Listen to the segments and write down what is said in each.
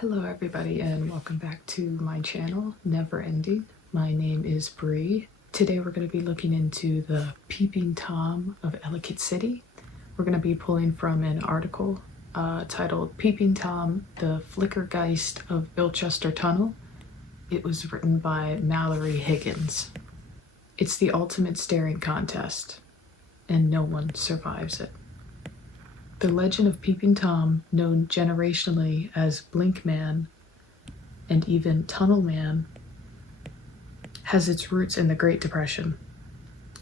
Hello everybody and welcome back to my channel, Never Ending. My name is Bree. Today we're going to be looking into the Peeping Tom of Ellicott City. We're going to be pulling from an article titled Peeping Tom, the Flickergeist of Ilchester Tunnel. It was written by Mallory Higgins. It's the ultimate staring contest, and no one survives it. The legend of Peeping Tom, known generationally as Blink Man and even Tunnel Man, has its roots in the Great Depression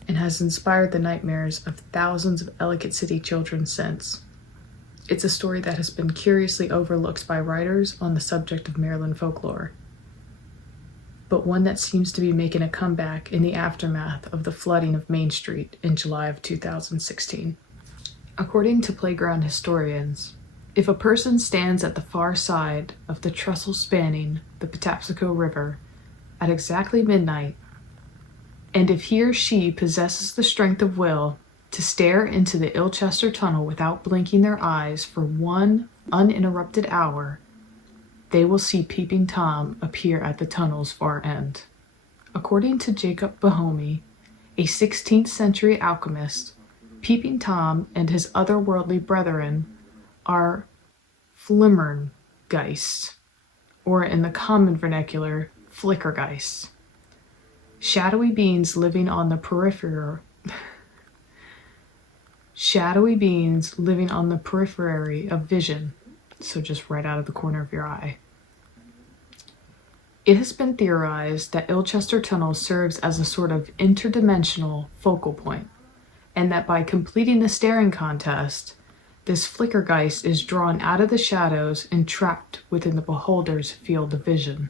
and has inspired the nightmares of thousands of Ellicott City children since. It's a story that has been curiously overlooked by writers on the subject of Maryland folklore, but one that seems to be making a comeback in the aftermath of the flooding of Main Street in July of 2016. According to playground historians, if a person stands at the far side of the trestle spanning the Patapsco River at exactly midnight, and if he or she possesses the strength of will to stare into the Ilchester Tunnel without blinking their eyes for one uninterrupted hour, they will see Peeping Tom appear at the tunnel's far end. According to Jacob Bohemy, a 16th century alchemist, Peeping Tom and his otherworldly brethren are Flimmerngeist, or in the common vernacular, Flickergeist. Shadowy beings living on the periphery of vision, so just right out of the corner of your eye. It has been theorized that Ilchester Tunnel serves as a sort of interdimensional focal point, and that by completing the staring contest, this Flickergeist is drawn out of the shadows and trapped within the beholder's field of vision.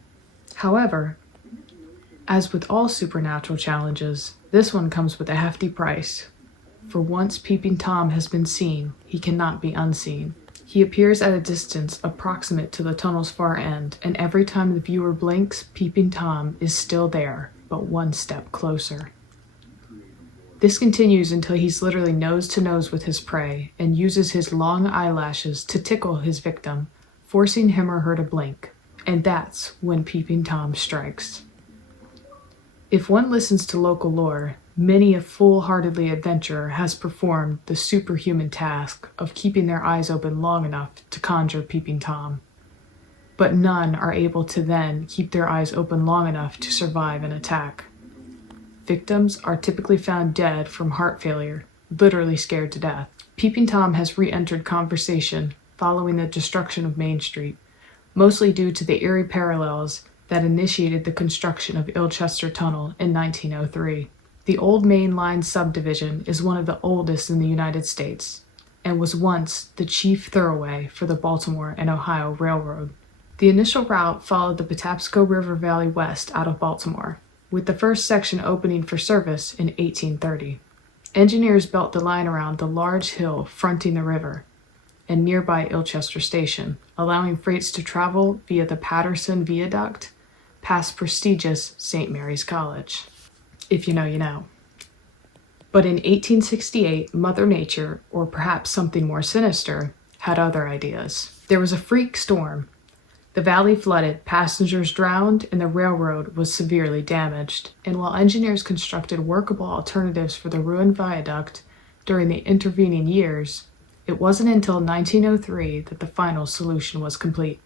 However, as with all supernatural challenges, this one comes with a hefty price. For once Peeping Tom has been seen, he cannot be unseen. He appears at a distance approximate to the tunnel's far end, and every time the viewer blinks, Peeping Tom is still there, but one step closer. This continues until he's literally nose to nose with his prey and uses his long eyelashes to tickle his victim, forcing him or her to blink. And that's when Peeping Tom strikes. If one listens to local lore, many a foolhardily adventurer has performed the superhuman task of keeping their eyes open long enough to conjure Peeping Tom. But none are able to then keep their eyes open long enough to survive an attack. Victims are typically found dead from heart failure, literally scared to death. Peeping Tom has re-entered conversation following the destruction of Main Street, mostly due to the eerie parallels that initiated the construction of Ilchester Tunnel in 1903. The Old Main Line subdivision is one of the oldest in the United States and was once the chief thoroughway for the Baltimore and Ohio Railroad. The initial route followed the Patapsco River Valley west out of Baltimore, with the first section opening for service in 1830. Engineers built the line around the large hill fronting the river and nearby Ilchester Station, allowing freights to travel via the Patterson Viaduct past prestigious St. Mary's College. If you know, you know. But in 1868, Mother Nature, or perhaps something more sinister, had other ideas. There was a freak storm. The valley flooded, passengers drowned, and the railroad was severely damaged. And while engineers constructed workable alternatives for the ruined viaduct during the intervening years, it wasn't until 1903 that the final solution was complete.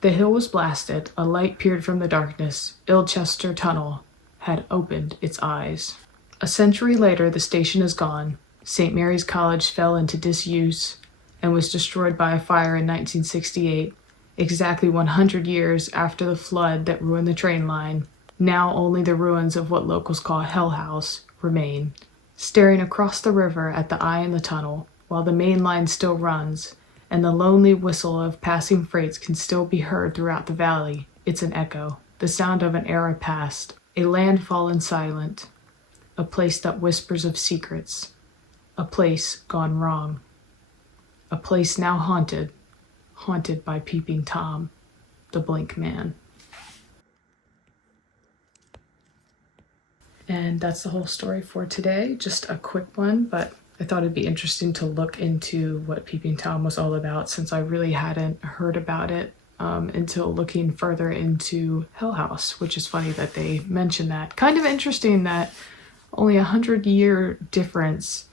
The hill was blasted, a light peered from the darkness. Ilchester Tunnel had opened its eyes. A century later, the station is gone. St. Mary's College fell into disuse and was destroyed by a fire in 1968. Exactly 100 years after the flood that ruined the train line. Now only the ruins of what locals call Hell House remain. Staring across the river at the eye in the tunnel, while the main line still runs, and the lonely whistle of passing freights can still be heard throughout the valley, it's an echo, the sound of an era past, a land fallen silent, a place that whispers of secrets, a place gone wrong, a place now haunted by Peeping Tom, the Blink Man. And that's the whole story for today. Just a quick one, but I thought it'd be interesting to look into what Peeping Tom was all about since I really hadn't heard about it until looking further into Hell House, which is funny that they mentioned that. Kind of interesting that only 100-year difference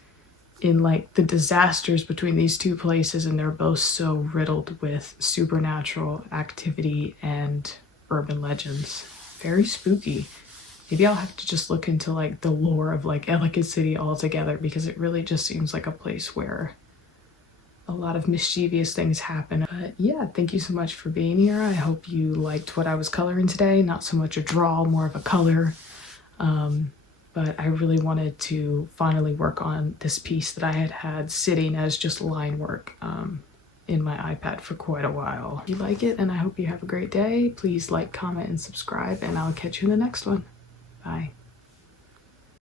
in like the disasters between these two places, and they're both so riddled with supernatural activity and urban legends. Very spooky. Maybe I'll have to just look into like the lore of like Ellicott City altogether, because it really just seems like a place where a lot of mischievous things happen. But yeah, thank you so much for being here. I hope you liked what I was coloring today. Not so much a draw, more of a color. But I really wanted to finally work on this piece that I had sitting as just line work in my iPad for quite a while. If you like it, and I hope you have a great day, please like, comment, and subscribe, and I'll catch you in the next one. Bye.